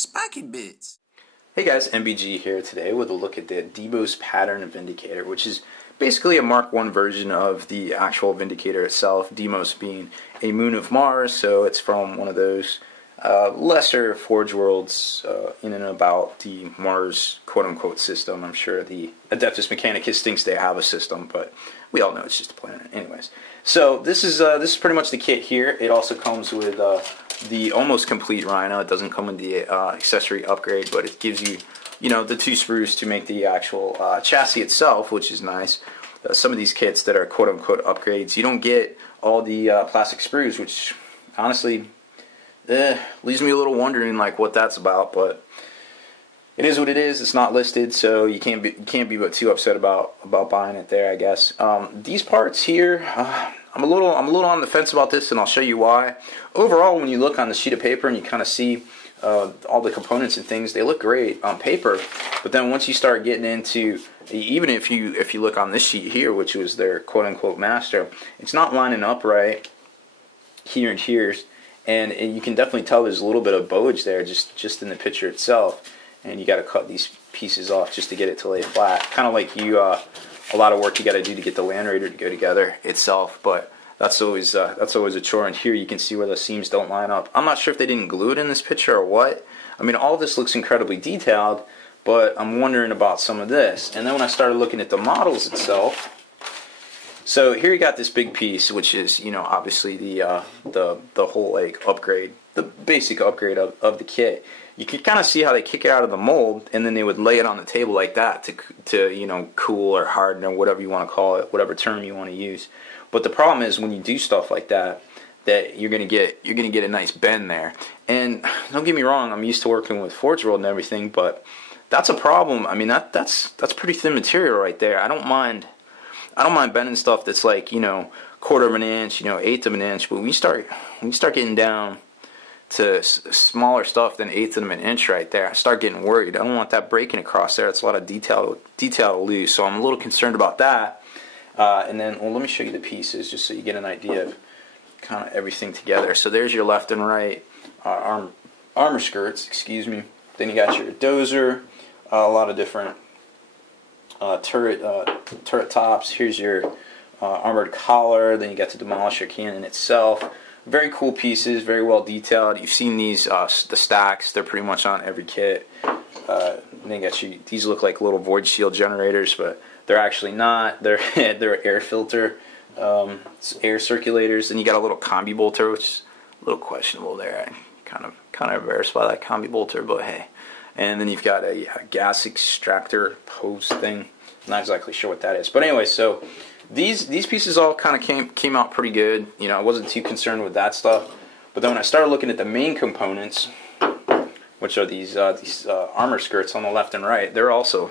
Spiky bits. Hey guys, MBG here today with a look at the Deimos pattern Vindicator, which is basically a Mk1 version of the actual Vindicator itself, Deimos being a moon of Mars, so it's from one of those lesser Forge worlds in and about the Mars quote-unquote system. I'm sure the Adeptus Mechanicus thinks they have a system, but we all know it's just a planet. Anyways, so this is pretty much the kit here. It also comes with the almost complete Rhino. It doesn't come with the accessory upgrade, but it gives you, the two sprues to make the actual chassis itself, which is nice. Some of these kits that are quote-unquote upgrades, you don't get all the plastic sprues, which honestly leaves me a little wondering like what that's about. But it is what it is. It's not listed, so you can't be but too upset about buying it there, I guess. These parts here, I'm a little on the fence about this, and I'll show you why. Overall, when you look on the sheet of paper and you kind of see all the components and things, they look great on paper. But then once you start getting into, even if you look on this sheet here, which was their quote-unquote master, it's not lining up right here and here, and you can definitely tell there's a little bit of bowage there just in the picture itself. And you got to cut these pieces off just to get it to lay flat. Kind of like a lot of work you got to do to get the Land Raider to go together itself. But that's always a chore. And here you can see where the seams don't line up. I'm not sure if they didn't glue it in this picture or what. I mean, all of this looks incredibly detailed, but I'm wondering about some of this. And then when I started looking at the models itself, so here you got this big piece, which is obviously the whole like upgrade, the basic upgrade of the kit. You can kind of see how they kick it out of the mold, and then they would lay it on the table like that to cool or harden or whatever you want to call it, whatever term you want to use. But the problem is when you do stuff like that you're gonna get a nice bend there. And don't get me wrong, I'm used to working with Forge World and everything, but that's a problem. I mean that's pretty thin material right there. I don't mind bending stuff that's like quarter of an inch, eighth of an inch. But when you start getting down to smaller stuff than eighth of an inch right there, I start getting worried. I don't want that breaking across there. It's a lot of detail to lose, so I'm a little concerned about that. And then, let me show you the pieces just so you get an idea of kind of everything together. So there's your left and right armor skirts, excuse me. Then you got your dozer, a lot of different turret tops. Here's your armored collar. Then you got the demolisher cannon itself. Very cool pieces, very well detailed. You've seen these, the stacks. They're pretty much on every kit. Then got you. These look like little void shield generators, but they're actually not. They're air filter, air circulators. Then you got a little combi bolter, which is a little questionable there. I'm kind of embarrassed by that combi bolter, but hey. And then you've got a gas extractor hose thing. Not exactly sure what that is, but anyway, so. These pieces all kind of came out pretty good. I wasn't too concerned with that stuff. But then when I started looking at the main components, which are these armor skirts on the left and right, they're also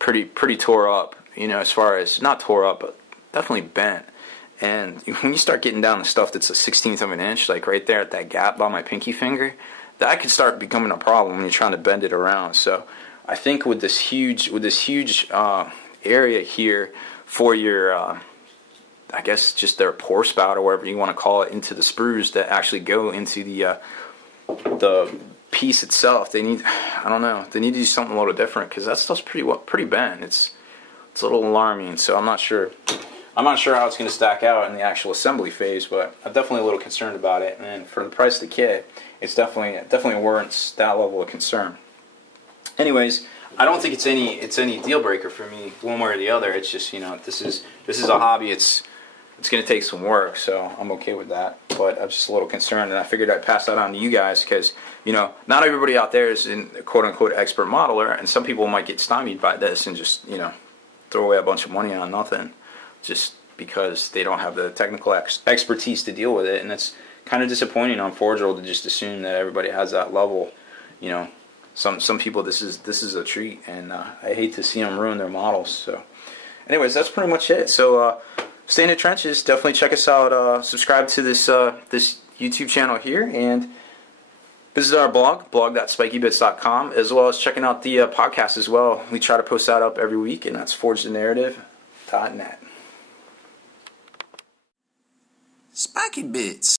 pretty tore up. As far as not tore up, but definitely bent. And when you start getting down to stuff that's a 1/16 of an inch, like right there at that gap by my pinky finger, that could start becoming a problem when you're trying to bend it around. So I think with this huge area here for your, I guess just their pour spout or whatever you want to call it, into the sprues that actually go into the piece itself, they need to do something a little different, because that stuff's pretty bent. It's a little alarming. So I'm not sure how it's going to stack out in the actual assembly phase, but I'm definitely a little concerned about it. And for the price of the kit, it's definitely warrants that level of concern. Anyways, I don't think it's any deal breaker for me one way or the other. It's just this is a hobby. It's going to take some work, so I'm okay with that. But I'm just a little concerned, and I figured I'd pass that on to you guys, because not everybody out there is a quote unquote expert modeler, and some people might get stymied by this and just throw away a bunch of money on nothing just because they don't have the technical expertise to deal with it. And it's kind of disappointing on Forge World to just assume that everybody has that level. Some people, this is a treat, and I hate to see them ruin their models. So, anyways, that's pretty much it. So, stay in the trenches. Definitely check us out. Subscribe to this YouTube channel here, and visit our blog.spikybits.com, as well as checking out the podcast as well. We try to post that up every week, and that's forgethenarrative.net. Spiky bits.